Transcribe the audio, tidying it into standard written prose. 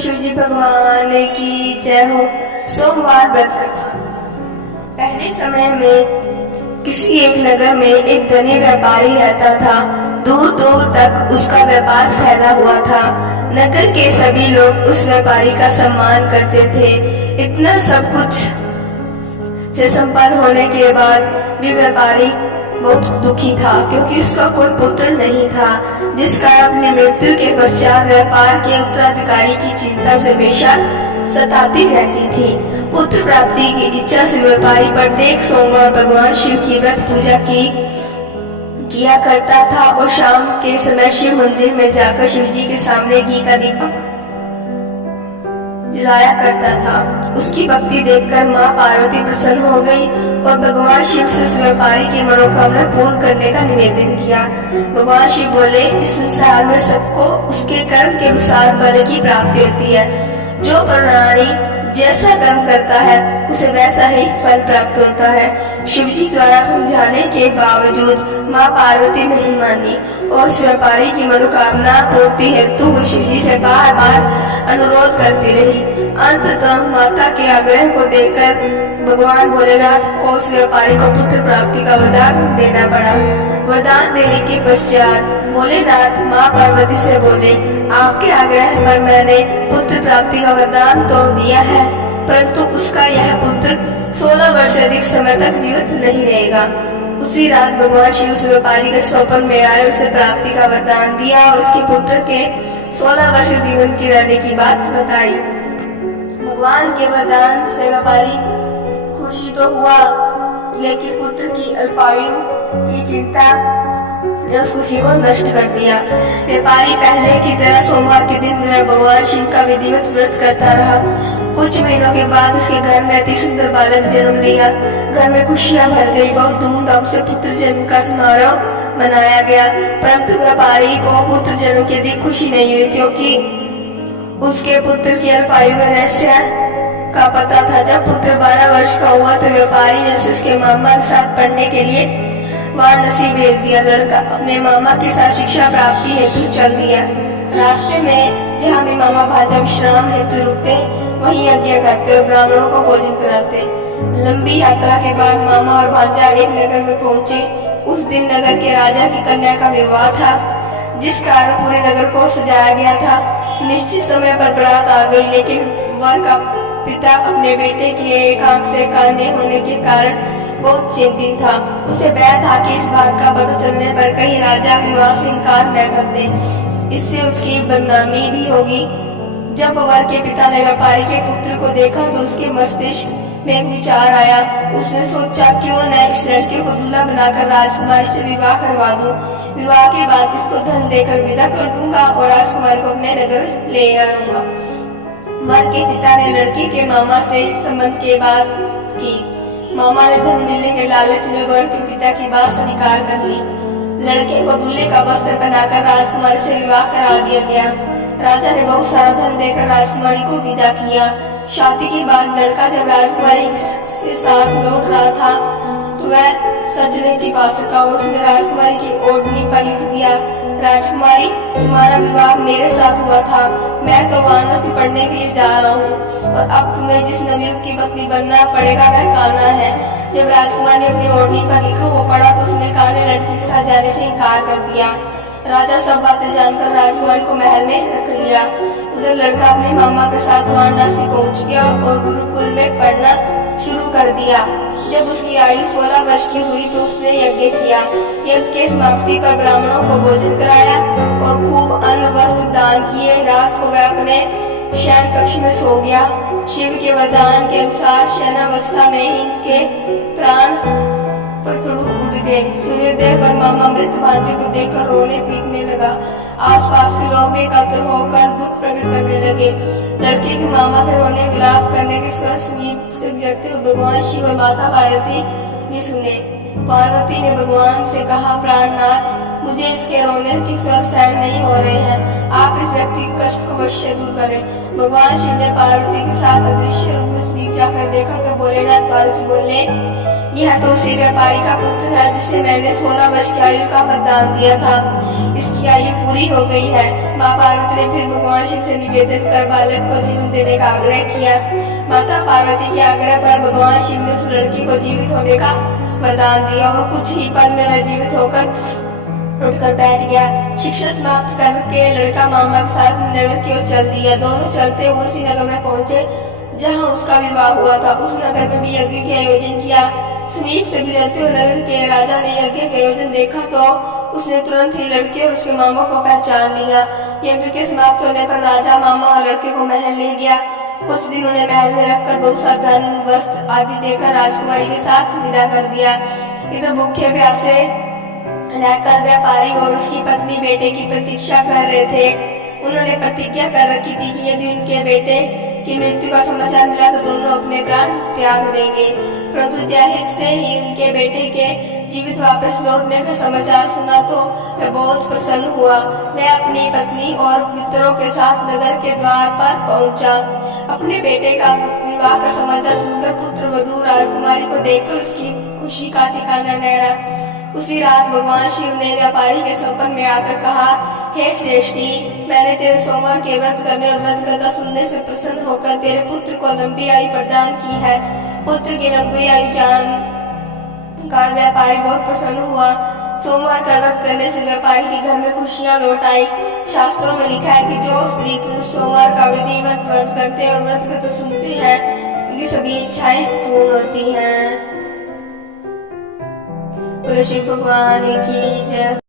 शिव जी भगवान की जय हो। सोमवार व्रत कथा। पहले समय में किसी एक नगर में एक धनी व्यापारी रहता था। दूर दूर तक उसका व्यापार फैला हुआ था। नगर के सभी लोग उस व्यापारी का सम्मान करते थे। इतना सब कुछ से संपन्न होने के बाद भी व्यापारी बहुत दुखी था, क्योंकि उसका कोई पुत्र नहीं था, जिस कारण अपनी मृत्यु के पश्चात व्यापार के उत्तराधिकारी की चिंता उसे हमेशा सताती रहती थी। पुत्र प्राप्ति की इच्छा से व्यापारी प्रत्येक सोमवार भगवान शिव की व्रत पूजा किया करता था और शाम के समय शिव मंदिर में जाकर शिव जी के सामने घी का दीपक जलाया करता था। उसकी भक्ति देखकर माँ पार्वती प्रसन्न हो गई और भगवान शिव से उस व्यापारी की मनोकामना पूर्ण करने का निवेदन किया। भगवान शिव बोले, इस संसार में सबको उसके कर्म के अनुसार फल की प्राप्ति होती है। जो प्राणी जैसा कर्म करता है उसे वैसा ही फल प्राप्त होता है। शिव जी द्वारा समझाने के बावजूद माँ पार्वती नहीं मानी और उस व्यापारी की मनोकामना पूर्ति हेतु वो शिव जी से बार बार अनुरोध करती रही। अंततः माता के आग्रह को देखकर भगवान भोलेनाथ को उस व्यापारी को पुत्र प्राप्ति का वरदान देना पड़ा। वरदान देने के पश्चात भोलेनाथ माँ पार्वती से बोले, आपके आग्रह पर मैंने पुत्र प्राप्ति का वरदान तो दिया है, परंतु उसका यह पुत्र 16 वर्ष से अधिक समय तक जीवित नहीं रहेगा। उसी रात भगवान शिव उस व्यापारी के स्वप्न में आए, उसे प्राप्ति का वरदान दिया और उसके पुत्र के 16 वर्ष जीवन की रहने की बात बताई। भगवान के वरदान से व्यापारी खुशी तो हुआ, लेकिन पुत्र की अल्पायु की चिंता ने उस खुशी को नष्ट कर दिया। व्यापारी पहले की तरह सोमवार के दिन में भगवान शिव का विधिवत व्रत करता रहा। कुछ महीनों के बाद उसके घर में अति सुंदर बालक जन्म लिया। घर में खुशियां भर गई। बहुत धूमधाम से पुत्र जन्म का समारोह मनाया गया, परंतु व्यापारी को पुत्र जन्म की अधिक खुशी नहीं हुई, क्योंकि उसके पुत्र की अल्पायु का रहस्य का पता था। जब पुत्र 12 वर्ष का हुआ तो व्यापारी ने उसके मामा के साथ पढ़ने के लिए वाराणसी भेज दिया। लड़का अपने मामा के साथ शिक्षा प्राप्ति हेतु चल दिया। रास्ते में जहाँ भी मामा भांजा विश्राम हेतु रुकते, वहीं यज्ञ करते और ब्राह्मणों को भोजन कराते। लंबी यात्रा के बाद मामा और भांजा एक नगर में पहुंचे। उस दिन नगर के राजा की कन्या का विवाह था, जिस कारण पूरे नगर को सजाया गया था। निश्चित समय पर बारात आ गई, लेकिन वर का पिता अपने बेटे के एक आंख से काने होने के कारण बहुत चिंतित था। उसे भय था कि इस बात का पता चलने पर कहीं राजा विवाह से इंकार न कर दे, इससे उसकी बदनामी भी होगी। जब वर के पिता ने व्यापारी के पुत्र को देखा तो उसके मस्तिष्क में एक विचार आया। उसने सोचा, क्यों न इस लड़के को दूल्हा बनाकर राजकुमारी से विवाह करवा दूं। विवाह के बाद इसको धन देकर विदा कर दूंगा और राजकुमारी को अपने नगर ले आऊंगा। वर के पिता ने लड़की के मामा से इस संबंध की बात की। मामा ने धन मिलने के लालच में वर के पिता की बात स्वीकार कर ली। लड़के को दूल्हे का वस्त्र पहनाकर राजकुमारी से विवाह करा दिया गया। राजा ने बहुत सारा धन देकर राजकुमारी को विदा किया। शादी के बाद लड़का जब राजकुमारी से साथ लौट रहा था तो वह सच नहीं छिपा सका और उसने राजकुमारी की ओढ़नी पर लिख दिया, राजकुमारी, तुम्हारा विवाह मेरे साथ हुआ था। मैं तो वाराणसी पढ़ने के लिए जा रहा हूँ और अब तुम्हें जिस नवयुवक की पत्नी बनना पड़ेगा वह कान्हा है। जब राजकुमारी ने अपनी ओढ़नी पर लिखा वो पढ़ा तो उसने कान्हा लड़की के साथ जाने से इनकार कर दिया। राजा सब बातें जानकर राजकुमारी को महल में रख लिया। उधर लड़का अपने मामा के साथ वाराणसी पहुंच गया और गुरुकुल में पढ़ना शुरू कर दिया। जब उसकी आयु 16 वर्ष की हुई तो उसने यज्ञ किया। यज्ञ के समाप्ति पर ब्राह्मणों को भोजन कराया और खूब अन्न वस्त्र दान किए। रात को वह अपने शयन कक्ष में सो गया। शिव के वरदान के अनुसार शयनावस्था में ही इसके प्राण पखड़ू उड़ गए। सूर्योदय पर मामा मृत भांजे को देखकर रोने पीटने लगा। आसपास के लोग एकत्र होकर दुख प्रकट करने लगे। लड़के के मामा के रोने विलाप करने के स्वर से गुजरते हुए भगवान शिव और माता पार्वती भी सुने। पार्वती ने भगवान से कहा, प्राणनाथ, मुझे इसके रोने के स्वर सहन नहीं हो रहे हैं। आप इस व्यक्ति के कष्ट को अवश्य दूर करें। भगवान शिव ने पार्वती के साथ अदृश्य रूप में समीप जाकर देखा तो भोलेनाथ पार्वती बोले, यह तो उसी व्यापारी का पुत्र है जिसे मैंने 16 वर्ष की आयु का वरदान दिया था। इसकी आयु पूरी हो गई है। माँ पार्वती ने फिर भगवान शिव से निवेदन कर बालक को जीवन देने का आग्रह किया। माता पार्वती के आग्रह पर भगवान शिव ने उस लड़की को जीवित होने का वरदान दिया और कुछ ही पल में वह जीवित होकर उठकर बैठ गया। शिक्षा समाप्त करके लड़का मामा के साथ नगर की ओर चल दिया। दोनों चलते हुए उसी नगर में पहुंचे जहां उसका विवाह हुआ था। उस नगर में भी यज्ञ के आयोजन किया। समीप से गुजरते हुए नगर के राजा ने यज्ञ के आयोजन देखा तो उसने तुरंत ही लड़के और उसके मामा को पहचान लिया। यज्ञ के समाप्त होने पर राजा मामा और लड़के को महल ले गया। कुछ दिन उन्हें महल में रखकर बहुत सा धन वस्त्र आदि देकर राजकुमारी के साथ विदा कर दिया। इधर भूखे प्यासे रहकर व्यापारी और उसकी पत्नी बेटे की प्रतीक्षा कर रहे थे। उन्होंने प्रतिज्ञा कर रखी थी कि यदि उनके बेटे की मृत्यु का समाचार मिला तो दोनों अपने प्राण त्याग देंगे। परंतु जैसे ही उनके बेटे के जीवित वापस लौटने का समाचार सुना तो वह बहुत प्रसन्न हुआ। वह अपनी पत्नी और मित्रों के साथ नगर के द्वार पर पहुंचा। अपने बेटे का विवाह का समाचार सुनकर पुत्र वधू राजकुमारी को देखकर उसकी खुशी का ठिकाना न रहा। उसी रात भगवान शिव ने व्यापारी के सपन में आकर कहा, हे श्रेष्ठी, मैंने तेरे सोमवार के व्रत करने और व्रत कथा सुनने से प्रसन्न होकर तेरे पुत्र को लंबी आयु प्रदान की है। पुत्र की लंबी आयु जानकर व्यापारी बहुत प्रसन्न हुआ। सोमवार का व्रत करने से व्यापारी के घर में खुशियां लौट आई। शास्त्रों में लिखा है कि जो स्त्री पुरुष सोमवार का विधिवत व्रत करते हैं और व्रत कथा सुनते हैं उनकी सभी इच्छाएं पूर्ण होती हैं। शिव भगवान की जय।